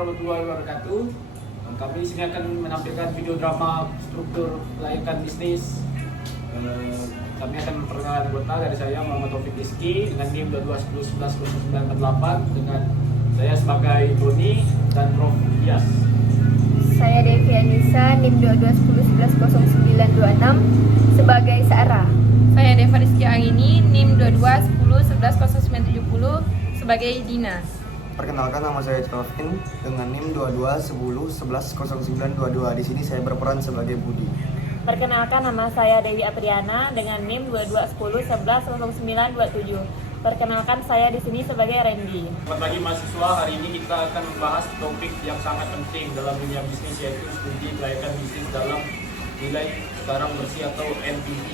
warahmatullahi wabarakatuh. Kami di sini akan menampilkan video drama struktur layakkan bisnis. Kami akan memperkenalkan anggota dari saya Muhammad Taufik Rizky dengan NIM 2210110948 dengan saya sebagai Tony dan Prof. Dias. Saya Devi Anissa, NIM 22100926 sebagai Sarah. Saya Deva Rizky Angini, NIM 2210110970 sebagai Dina. Perkenalkan, nama saya Calvin dengan NIM 2210110922. Di sini saya berperan sebagai Budi. Perkenalkan, nama saya Dewi Apriana dengan NIM 2210110927. Perkenalkan, saya di sini sebagai Randy. Selamat pagi mahasiswa, hari ini kita akan membahas topik yang sangat penting dalam dunia bisnis, yaitu studi kelayakan bisnis dalam nilai barang bersih atau NPV.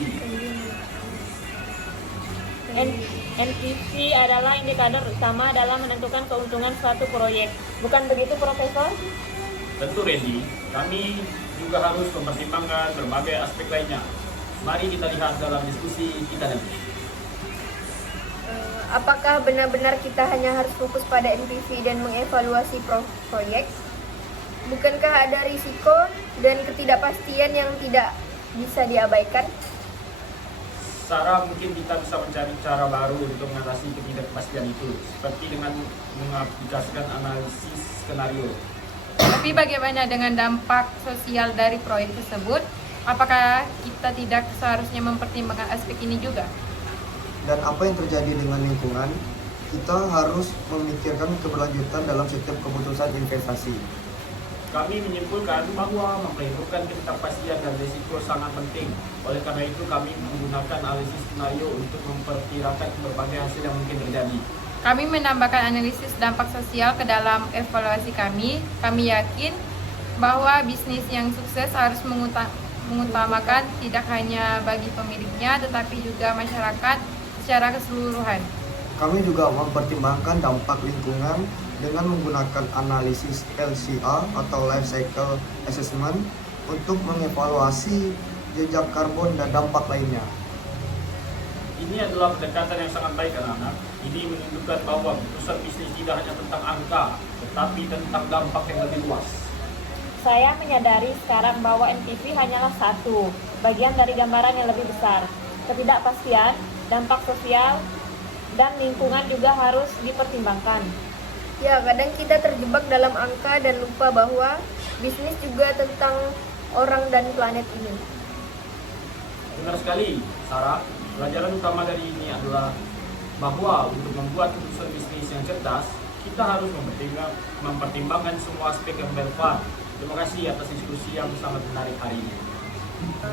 NPV adalah indikator utama dalam menentukan keuntungan suatu proyek. Bukan begitu, Profesor? Tentu Randy, kami juga harus mempertimbangkan berbagai aspek lainnya. Mari kita lihat dalam diskusi kita nanti. Apakah benar-benar kita hanya harus fokus pada NPV dan mengevaluasi proyek? Bukankah ada risiko dan ketidakpastian yang tidak bisa diabaikan? Sarah, mungkin kita bisa mencari cara baru untuk mengatasi ketidakpastian itu, seperti dengan mengaplikasikan analisis skenario. Tapi bagaimana dengan dampak sosial dari proyek tersebut? Apakah kita tidak seharusnya mempertimbangkan aspek ini juga? Dan apa yang terjadi dengan lingkungan? Kita harus memikirkan keberlanjutan dalam setiap keputusan investasi. Kami menyimpulkan bahwa memperhitungkan ketidakpastian dan risiko sangat penting. Oleh karena itu, kami menggunakan analisis skenario untuk memperkirakan berbagai hasil yang mungkin terjadi. Kami menambahkan analisis dampak sosial ke dalam evaluasi kami. Kami yakin bahwa bisnis yang sukses harus mengutamakan tidak hanya bagi pemiliknya, tetapi juga masyarakat secara keseluruhan. Kami juga mempertimbangkan dampak lingkungan dengan menggunakan analisis LCA atau Life Cycle Assessment untuk mengevaluasi jejak karbon dan dampak lainnya. Ini adalah pendekatan yang sangat baik, anak-anak. Ini menunjukkan bahwa keputusan bisnis tidak hanya tentang angka, tetapi tentang dampak yang lebih luas. Saya menyadari sekarang bahwa NPV hanyalah satu bagian dari gambaran yang lebih besar. Ketidakpastian, dampak sosial, dan lingkungan juga harus dipertimbangkan. Ya, kadang kita terjebak dalam angka dan lupa bahwa bisnis juga tentang orang dan planet ini. Benar sekali, Sarah. Pelajaran utama dari ini adalah bahwa untuk membuat keputusan bisnis yang cerdas, kita harus mempertimbangkan semua aspek yang relevan. Terima kasih atas diskusi yang sangat menarik hari ini.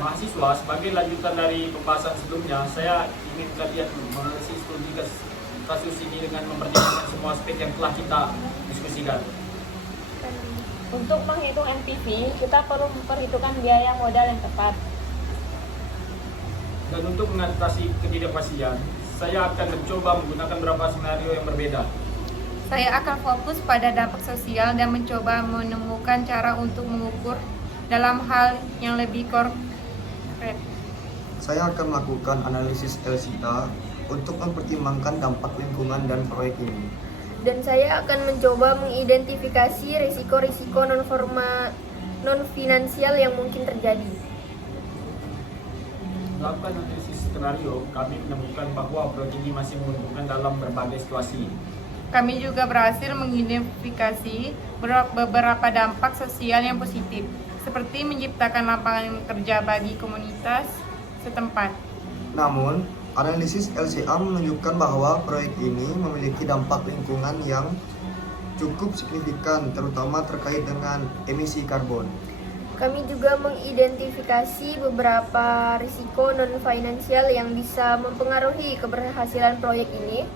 Mahasiswa, sebagai lanjutan dari pembahasan sebelumnya, saya ingin kalian menganalisis studi kasus ini dengan mempertimbangkan semua aspek yang telah kita diskusikan. Untuk menghitung NPV, kita perlu memperhitungkan biaya modal yang tepat. Dan untuk mengatasi ketidakpastian, saya akan mencoba menggunakan beberapa skenario yang berbeda. Saya akan fokus pada dampak sosial dan mencoba menemukan cara untuk mengukur dalam hal yang lebih konkret. Saya akan melakukan analisis LCA untuk mempertimbangkan dampak lingkungan dan proyek ini. Dan saya akan mencoba mengidentifikasi risiko-risiko non-finansial yang mungkin terjadi. Melakukan analisis skenario, kami menemukan bahwa proyek ini masih menguntungkan dalam berbagai situasi. Kami juga berhasil mengidentifikasi beberapa dampak sosial yang positif, seperti menciptakan lapangan kerja bagi komunitas setempat. Namun, analisis LCA menunjukkan bahwa proyek ini memiliki dampak lingkungan yang cukup signifikan, terutama terkait dengan emisi karbon. Kami juga mengidentifikasi beberapa risiko non-finansial yang bisa mempengaruhi keberhasilan proyek ini,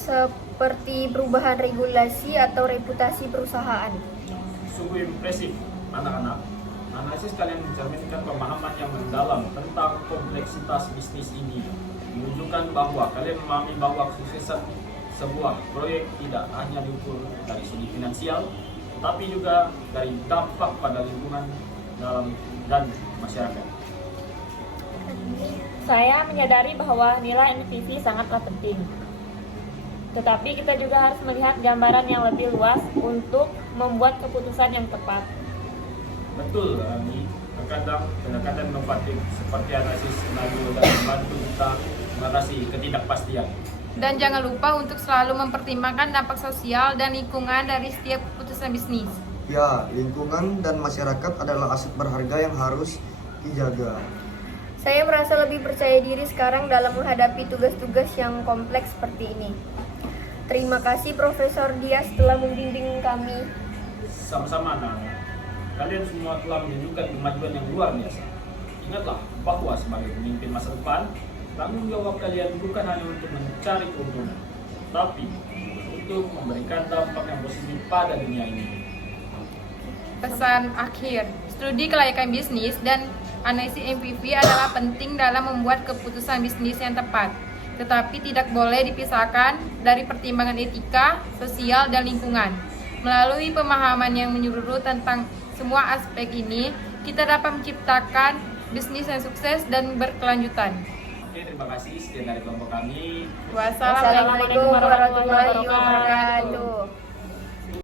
seperti perubahan regulasi atau reputasi perusahaan. Sungguh impresif, anak-anak. Analisis kalian mencerminkan pemahaman yang mendalam tentang kompleksitas bisnis ini, menunjukkan bahwa kalian memahami bahwa kesuksesan sebuah proyek tidak hanya diukur dari segi finansial, tapi juga dari dampak pada lingkungan dan masyarakat. Saya menyadari bahwa nilai NPV sangatlah penting. Tetapi kita juga harus melihat gambaran yang lebih luas untuk membuat keputusan yang tepat. Betul, Ami. Terkadang pendekatan inovatif seperti analisis skenario dan membantu kita mengatasi ketidakpastian. Dan jangan lupa untuk selalu mempertimbangkan dampak sosial dan lingkungan dari setiap keputusan bisnis. Ya, lingkungan dan masyarakat adalah aset berharga yang harus dijaga. Saya merasa lebih percaya diri sekarang dalam menghadapi tugas-tugas yang kompleks seperti ini. Terima kasih Profesor Dias telah membimbing kami. Sama-sama, anak-anak. Kalian semua telah menunjukkan kemajuan yang luar biasa. Ingatlah bahwa sebagai pemimpin masa depan, tanggung jawab kalian bukan hanya untuk mencari keuntungan, tapi untuk memberikan dampak yang positif pada dunia ini. Pesan akhir, studi kelayakan bisnis dan analisis MPV adalah penting dalam membuat keputusan bisnis yang tepat, tetapi tidak boleh dipisahkan dari pertimbangan etika, sosial, dan lingkungan. Melalui pemahaman yang menyeluruh tentang semua aspek ini, kita dapat menciptakan bisnis yang sukses dan berkelanjutan. Oke, terima kasih. Sekian dari kelompok kami. Wassalamualaikum Wassalamualaikum warahmatullahi wabarakatuh.